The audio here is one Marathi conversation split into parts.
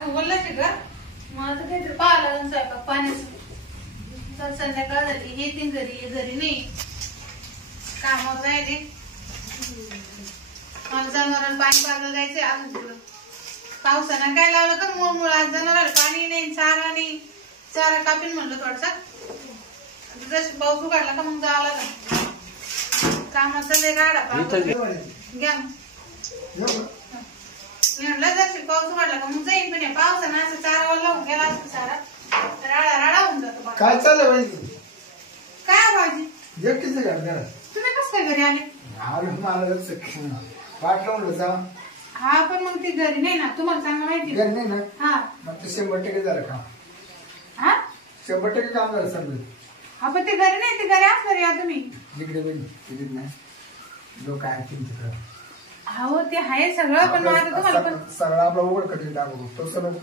बोललाच का मग आता काहीतरी पाहिलं स्वयंपाक पाण्याचं संध्याकाळ झाली येतील घरी घरी नाही कामावर जायचे मला जनावरांना पाणी पाजायला जायचे अजून तिकडं पावसानं काय लावलं का मूळ आज जनावरांना पाणी नाही चारा कापीन म्हणलं थोडसा जस पाऊस उघडला का मग जावं लागलं कामाचा लय राडा घ्या म्हणलं जर पाऊस उघडला का मग जाईन पण पावसानं असं चारावर लावून गेला असतं सारा राडा होऊन जातो काय चाललंय काय भाजी एकटीच घर तुम्ही कसं काय घरी आले वाट लावून जा हा पण मग ती घरी नाही ना तुम्हाला चांगलं माहिती घरी नाही ना हा मग ते 100% झालं काम हा 100% काम झालं समजा हा पण ते घरी नाही ते घरी असणार या तुम्ही इकडे बघ नाही लोक ऐकतील तिकडं हो ते आहे सगळं पण माझं तुम्हाला पण सगळं आपला उघड कठीण टाकू तसं नको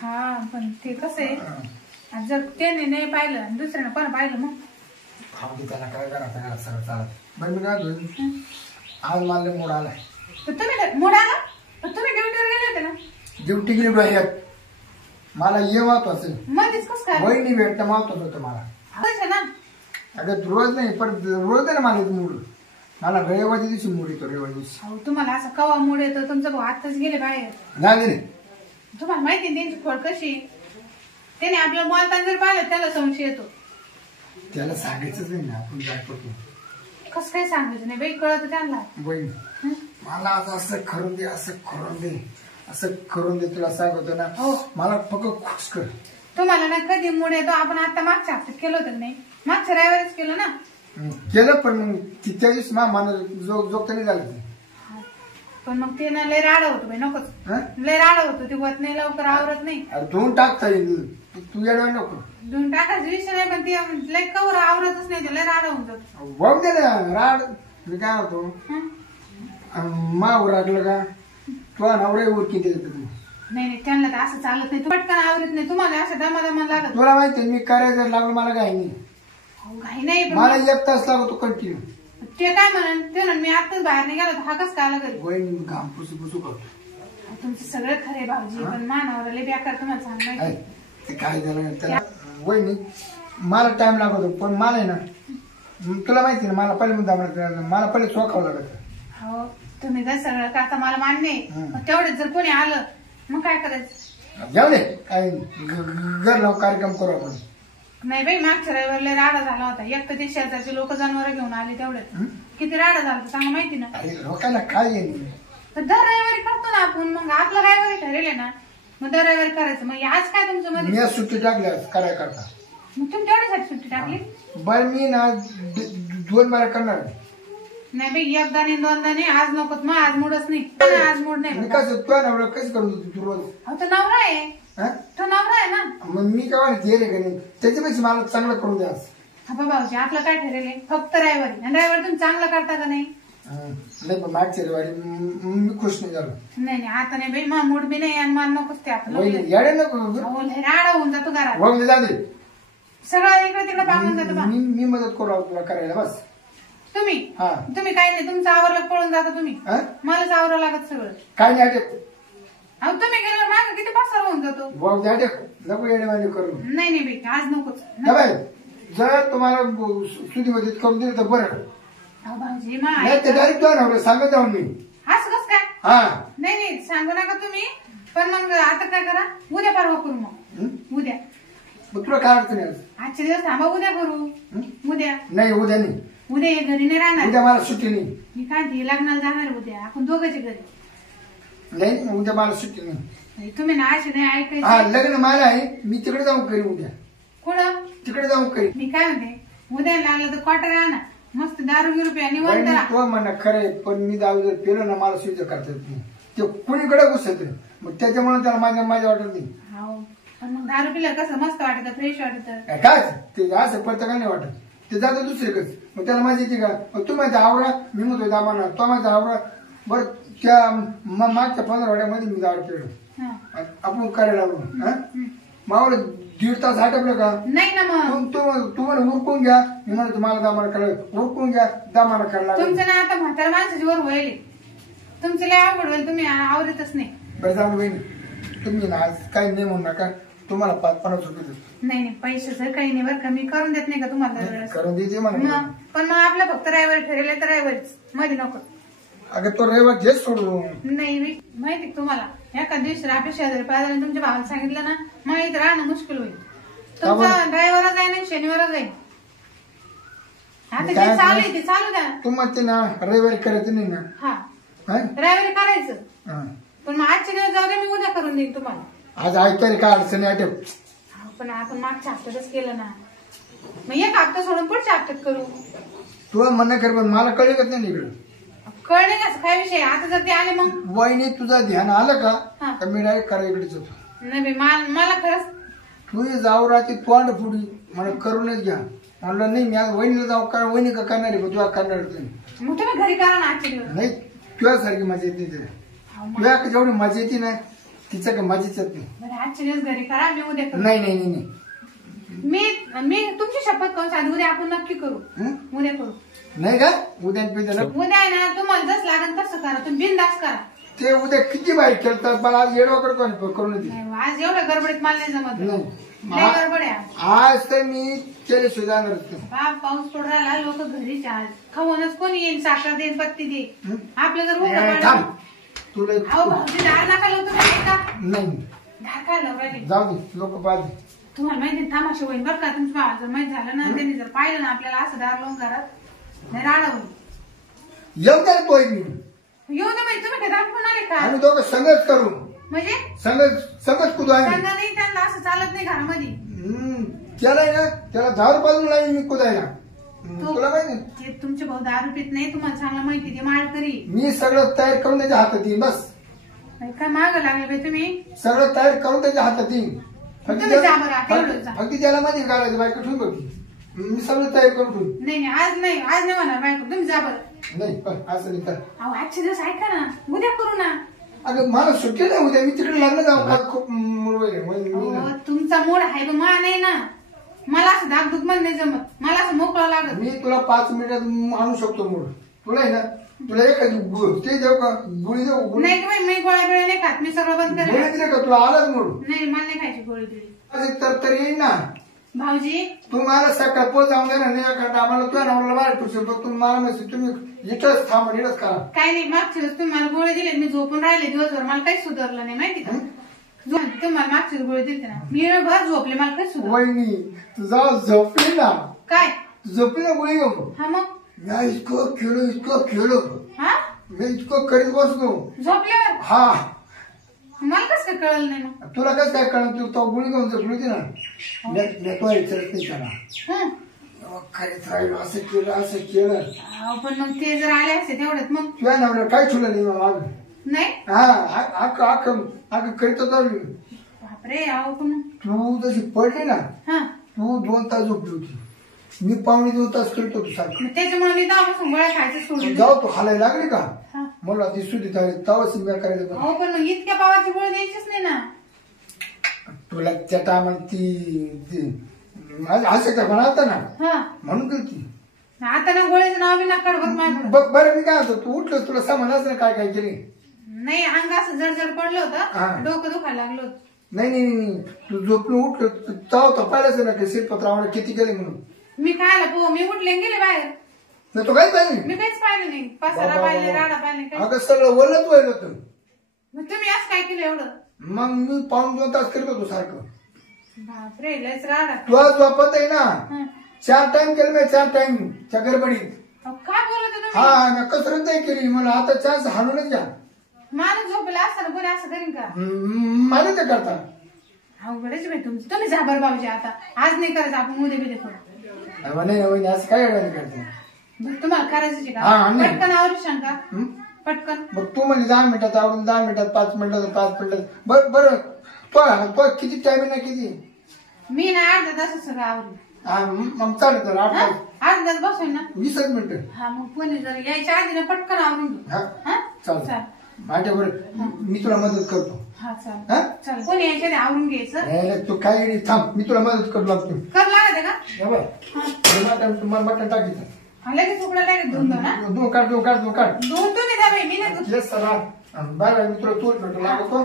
हा पण ते कसं आहे जर त्याने नाही पाहिलं आणि दुसऱ्यानं पण पाहिलं मग त्याला काय करा सगळं चालत बरं मी काय धुईन आज मला मूड आलाय तुम्ही मूड आला पण तुम्ही ड्युटीवर गेले होते ना ड्युटी गेली बाहेर मला ये महत्वाचं मध्येच कसं काय वहिनी भेटणं महत्वाचं होतं मला ना अगं रोज नाही पण रोज आहे ना मला मूड मला रविवारी दिवशी मूड येतो रविवारी दिवशी तुम्हाला असं कवा मूड येतो तुमचं भाऊ आताच गेले बाहेर नाही तुम्हाला माहिती त्यांची खोड कशी त्याने आपल्याला बोलताना जर पाहिलं त्याला संशय येतो त्याला सांगायचंच नाही ना आपण काय करतो कसं काय सांगायचं नाही बाई कळत त्यांना बहीण मला आज असं करून दे असं करून दे तुला सांगतो ना हो मला फक्त खुश कर तुम्हाला ना कधी मूड येतो आपण आता मागच्या हप्त्यात केलं होतं नाही मागच्या रविवारीच केलं ना केलं पण मग त्या दिवशी मला जोगत नाही झालं ते पण मग ते ना लय राडा होतो बाई नकोच लय राडा होतो ते होत नाही लवकर आवरत नाही धुवून टाकता येईल तू येणार नको धुवून टाकायचा विषय नाही पण ते लय कवर आवरतच नाही ते लय राडा होऊन जातो बघ दे ना राड मी काय होतो मावर लागलं का तुला नवरे उरकी देत नाही त्यांना तर असं चालत नाही पटकन आवरत नाही तुम्हाला असं दमा लागत तुला माहिती मी करायचं लागलं मला काय नाही नाही मला 1 तास लागतो कंटिन्यू ते काय म्हणून ते ना मी आताच बाहेर नाही गेलो हा कस काय आला घरी घाम पुसू करतो तुमचं सगळं खरे भाऊजी पण मानावर लय बेकार तुम्हाला सांग ते काय झालं त्याला वहिनी मला टाइम लागतो पण मला आहे ना तुला माहिती ना मला पहिले मला पहिले चोखावं लागत हो तुम्ही जर सगळं करता मला मान्य आहे तेवढेच जर कोणी आलं मग काय करायचं जाऊ दे काय घर लाव कार्यक्रम करू आपण नाही बाई मागच्या रविवारला राडा झाला होता एक तर ते शेजारचे लोक जनावर घेऊन आले तेवढे किती राडा झाला सांगा माहिती ना लोकांना काय येईल दर रविवारी करतो ना आपण मग आपलं रविवारी ठरेल ना मग दर रविवारी करायचं मग आज काय तुमचं मध्ये मी सुट्टी टाकली कराय करता मग तुम्ही तेवढ्यासाठी सुट्टी टाकली बरं मी ना 2 बारा करणार नाही बाई एकदा नाही दोनदा नाही आज नकोच मग आज मूडच नाही आज मूड नाही कसं तुला नवरा कसं करू तू रोज तो नवरा आहे तो नवरा आहे ना मग मी काय गेले का नाही त्याच्यापेक्षा मला चांगलं करून द्या हा भाऊजी आपलं काय ठरेल फक्त रविवारी आणि रविवारी तुम्ही चांगलं करता का नाही नाही पण मागच्या रविवारी मी खुश नाही झालो नाही आता नाही बाई मा मूड बी नाही आणि मला नकोच ते आपलं येडे नको राडा होऊन जातो घरात वगैरे जाते सगळं इकडे तिकडे पाहून जातो मी मदत करू तुला करायला बस तुम्ही काय नाही तुमचं आवरलं पळून जाता तुम्ही मलाच आवरावं लागत सगळं काय नाही अहो तुम्ही गेल्यावर माझं किती पासर होऊन जातो नको येणेवाणी करू नाही बाई आज नकोच जर तुम्हाला सुधीमध्ये करून दिलं तर बरं भाऊजी डायरेक्ट नव्हतं सांगत जाऊन मी असं कस काय नाही सांगू नका तुम्ही पण मग आता काय करा उद्या परवा करू मग उद्या तुला काय अडचण आहे आजचे दिवस थांबा उद्या करू उद्या उद्या नाही उद्या घरी नाही राहणार उद्या मला सुट्टी नाही मी काय लग्नाला जाणार उद्या आपण दोघांच्या घरी नाही उद्या मला सुट्टी नाही तुम्ही ना असे नाही ऐकायचं लग्न मला आहे मी तिकडे जाऊन करीन उद्या कुठं तिकडे जाऊन करीन मी काय म्हणते उद्या लागलं तर क्वार्टर आणा मस्त दारू रुपये निवंत तो म्हणा खरंय पण मी दारू जर पेलं ना मला सुविधा करता येत नाही ते कुणीकडे घुसत मग त्याच्यामुळे त्याला माझ्या वाटत नाही पण मग दारू पिला कसं मस्त वाटत फ्रेश वाटत काय ते असं पडतं काय नाही वाटत ते जातं दुसरीकडे मग त्याला माझी येते का मग तू माझा आवरा मी म्हणतो दामाना तो माझा आवरा बरं त्या मागच्या 15 वाड्यामध्ये मी दारू पेलो आपण करायला लागलो मावळ 1.5 तास हटवलं का नाही ना मग तू मला उरकून घ्या मी म्हणतो मला दामाना करायला उरकून घ्या दामाना करायला तुमचं ना आता म्हातारा माणसाची वर होईल तुमचं लय आवड होईल तुम्ही आवडतच नाही बरं जाऊन बहिणी तुम्ही ना आज काही नाही म्हणू नका, तुम्हाला 5-50 रुपये देतो. नाही पैशाचं काही नाही बरं का, मी करून देत नाही का तुम्हाला. करून देते म्हणा. मग पण मग आपलं फक्त रविवारी ठरेल तर रविवारीच, मध्ये नको. अगं तो रविवार घेत सोडू. नाही माहिती तुम्हाला, एका दिवशी आपल्या शेजारी पाहिजे तुमच्या भावाला सांगितलं ना, मग इथं राहणं मुश्किल होईल. तुमचा ड्रायव्हरच आहे ना, शनिवारच आहे. आता जे चालू आहे ते चालू द्या. तुम्हाला ते ना रविवारी करायचं नाही ना. हा रविवारी करायचं, पण मग आजचे दिवस जाऊ दे, मी उद्या करून देईन तुम्हाला. आज ऐकायला काय अडचणी आठव. पण आपण मागच्या हप्त्यातच केलं ना, मग एक हप्ता सोडून पुढच्या हप्त्यात करू. तुला म्हणणं कर, पण मला कळलं नाही इकडं. कळणे कसं काय विषय, आता जर ते आले मग वहिनी तुझा ध्यान आलं का मी डायरेक्ट करा इकडेच होतो. नाही मला खरंच तू जाऊ राहते तोंड फुडी मला करूनच घ्या. म्हणलं नाही मी आज वहिनीला जाऊ का, वहिनी का करणार आहे, तुला करणार मग तुम्ही घरी करा ना आजचे दिवस. नाही तुझ्यासारखी मजा येत नाही, तुझ्या जेवढी मजा येते ना तिच्या का मजाच येत नाही. आजचे दिवस घरी करा, मी उद्या करू. नाही नाही नाही मी तुमची शपथ करून सांगते, उद्या आपण नक्की करू. उद्या करू. नाही का उद्या उद्या आहे ना, तुम्हाला जस लागेल तसं करा, तुम्ही बिनधास्त करा. ते उद्या किती बाहेर खेळतात, मला आज येडवा करतो करून आज एवढ्या गडबडीत मला नाही जमत. नाही गडबड आहे आज तर मी केले सुधारणार. पाऊस पडून राहिला, लोक घरीच आज खाऊनच कोणी येईल, साखर देईन, पत्ती दे. आपलं जर तुला दार नका लावतो का, नाही दार काय लावले जाऊ दे, लोक पाहते. तुम्हाला माहिती तमाशा होईल बरं का, तुमच्या भावाला जर माहित झालं ना, त्यांनी जर पाहिलं ना आपल्याला असं दार लावून घरात, नाही राडा होईल. येऊ द्या तोय मी येऊ दे म्हणजे तुम्ही दार पण आले का, आम्ही दोघं संगत करू. म्हणजे संगत कुदू आहे. नाही त्यांना असं चालत नाही घरामध्ये. त्याला ना त्याला 10 रुपये लागेल मी कुदायला. तुला माहिती ते तुमचे भाऊ दारू पित नाही, तुम्हाला चांगलं माहिती, ते माळकरी. मी सगळं तयार करून त्याच्या हातात येईन. बस काय माग लागले बाई तुम्ही, सगळं तयार करून त्याच्या हातात येईन. फक्त त्याला माहिती घालायचं बायको ठेवून बघ, मी सगळं तयार करून ठेवून. नाही आज नाही म्हणा बायको, तुम्ही जा बरं. नाही असं नाही कर. आजचे दिवस ऐका ना, उद्या करू ना. अगं मला सुट्टी नाही उद्या, मी तिकडे लग्न जाऊ. खूप तुमचा मूड आहे पण मा नाही ना, मला असं धाकधूक मध्ये नाही जमत, मला असं मोकळा लागत. मी तुला 5 मिनिटात आणू शकतो मूड. तुला आहे ना, तुला एखादी ते देऊ का, गुळी देऊ? नाही मी गोळ्या बिळ्या नाही खात, मी सगळं बंद करेल. गोळी दिली का तुला आलाच मूड? नाही मला नाही खायची गोळी बिळी. तर येईन ना भाऊजी. तुम्हाला सकाळ पोच जाऊन द्या ना, नाही कारण आम्हाला तुझ्या नवऱ्याला बाहेर ठेवू. तुम्हाला माहिती तुम्ही इथंच थांबा, इथंच करा. काही नाही, मागच्या दिवस तुम्ही मला गोळी दिले, मी झोपून राहिले दिवसभर, मला काही सुधारलं नाही माहिती का. तुम्हाला मागची गोळी दिली ना, मी भर झोपले, मला काही सुधारलं. वहिनी तुझा झोपली ना, काय झोपली ना गोळी घेऊन. हा मग मी इतकं खेळलो हा, मी इतकं करीत बसलो झोपल्यावर. हा मला कसं काय कळलं नाही मग. तुला कसं काय कळलं, तू तो गुळी घेऊन झोपली होती ना. खरेच राहिलो, असं केलं. पण मग ते जर आले असते तेवढ्यात मग तुझ्या नवऱ्याला काय ठेवलं नाही मला. नाही हा करीत होता. बापरे. अहो पण तू जशी पडली ना, हा तू 2 तास झोपली होती, मी 2.25 तास करीत होतो सारखं. त्याच्यामुळे मी तेव्हापासून गोळ्या खायचं सोडून. जाऊ तू हालायला लागली का, मला ती सुधी तवा सिंगर करायचं. हो पण मग इतक्या पावाची गोळी द्यायचीच नाही ना तुला. त्या टायमाला ती असं का म्हणा ना, म्हणून ती आता ना गोळीचं नाव बी नका बरं. मी काय होतो, तू उठलं तुला समजलंच ना काय काय केली. नाही अंग असं जड पडलं होतं, डोकं दुखायला लागलं होतं. नाही तू झोपलं उठलं तेव्हा तपायलाच ना की शिरपत्रावर किती गेले म्हणून. मी खायला मी उठले गेले बाहेर. नाही तो काहीच पाहिजे, मी काहीच पाहिलं नाही. पसारा पाहिले, राडा पाहिले, अगं सगळं वलच व्हायला होतं. मग तुम्ही असं काय केलं एवढं. मग मी 2.25 तास करत होतो सारखं. बापरे लयच राडा. तुला झोपत आहे ना, 4 टाइम केलं मी, 4 टाइम च्या गडबडीत. काय बोलत तुम्ही. हा कसरत नाही केली, मला आता 4 हाणूनच घ्या. माणूस झोपला असताना कोणी असं करीन का. मला ते करता अवघडच भाई तुमचं. तुम्ही जा बरं भाऊजी, आता आज नाही करायचं, आपण उद्या बिद्या थोडं. नाही असं काय अडवायला करते. तुम्हाला करायचं का पटकन आवरू शंका पटकन. मग तू म्हणजे 10 मिनिटात आवडून 10 मिनिटात 5 मिनिटात 5 मिनिटात बरं तो किती टाइम आहे ना किती. मी ना अर्धा तास सगळं आवडलं. मग चालेल अर्धा तास बसून ना 20 मिनिटं. हा मग कोणी जर यायच्या आधी ना पटकन आवरून घेऊ. चालेल माझ्या बरं, मी तुला मदत करतो. हा चालेल कोणी यायच्या आधी आवरून घ्यायचं. तू काय थांब, मी तुला मदत करू लागतो. कर लागत का तुम्हाला मटण टाकीचं. लगेच उकडा लागेल. दोन काढ दोन तुम्ही द्या मी नाही सरा. बरं मी तुला तूर भेटू लागतो.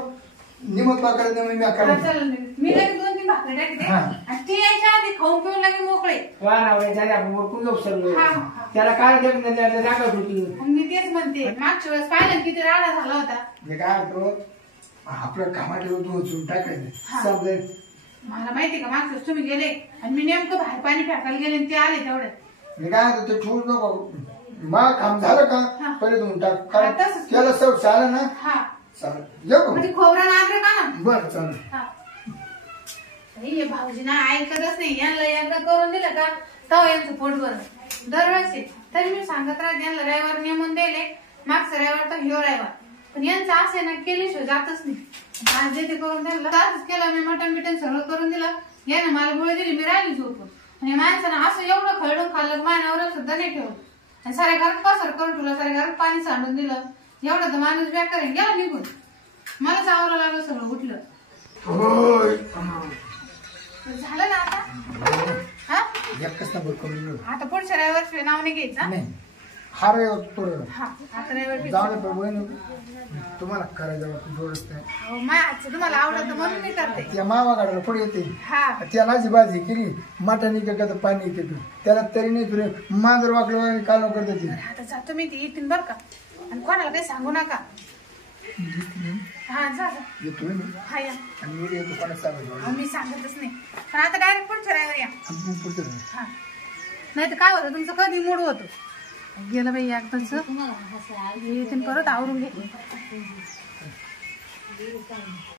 निमत पाकड मी हा, करायचं चालेल. मी लगेच 2-3 भाकरी टाकते हा. आणि ती यायच्या आधी खाऊन पिऊन लगे मोकळे. आपण ओळखून जाऊ सर्व हा, हा. त्याला काय दाखवत होती मग मी तेच म्हणते मागच्या वेळेस पाहिलं ना किती राडा झाला होता. मी काय म्हणतो आपलं कामात धुवून हा. टाकायचं समजेल. मला माहिती का मागच्या वेळेस तुम्ही गेले आणि मी नेमकं बाहेर पाणी फेकायला गेले आणि ते आले तेवढ्यात. मी काय म्हणतो ते ठेवून नको मग काम झालं हा. का पहिले धुवून टाक हा, कारण तसंच. त्याला सब चालेल ना हा चालेल येऊ म्हणजे खोबरं नागरे का ना. बरं चालेल. हा. हे भाऊजी ना ऐकतच नाही. यांना एकदा करून दिलं का तव यांचं पोट भरलं दरवेळेस आहे. तरी मी सांगत राहते यांना रविवार नेमून द्यायले. मागचा रविवार तर ह्यो रविवार पण यांचं असं आहे ना केल्याशिवाय जातच नाही. आज जे ते करून द्यायला असंच केलं. मी मटण बिटन सगळं करून दिलं. यानं मला गोळी दिली मी राहिली झोपून आणि माणसानं असं एवढं खरडून खाल्लं मानावर सुद्धा नाही ठेवलं आणि साऱ्या घरात पसर करून ठेवलं. साऱ्या घरात पाणी सांडून दिलं. एवढं तर माणूस बेकार आहे. गेला निघून. मलाच आवरा लागलं सगळं उठलं. होय झालं ना आता. हा एकच नंबर करून घेऊ. आता पुढच्या रविवार नाव नाही घ्यायचं. नाही हा रे थोडं हा आता रविवार जाऊ दे पण वहिनी, तुम्हाला करायचं जोडच नाही. हो माझं तुम्हाला आवडतं म्हणून मी करते. त्या मामाकडे पुढे येते हा त्याला जी भाजी केली मटण इकडे का पाणी इकडे त्याला तरी नाही तुरे मांजर वाकडं काल करते ती. आता जातो मी ती येतील बरं का आणि कोणाला काही सांगू नका. हा जा जा. येतो हा या आणि मी येतो कोणाला सांगायचं अहो, मी सांगतच नाही पण आता डायरेक्ट पुढच्या रविवार या. पुढचं हा नाही तर काय होतं तुमचं कधी मूड होतो. गेलं बाई एकदाच येतील परत आवरून घे.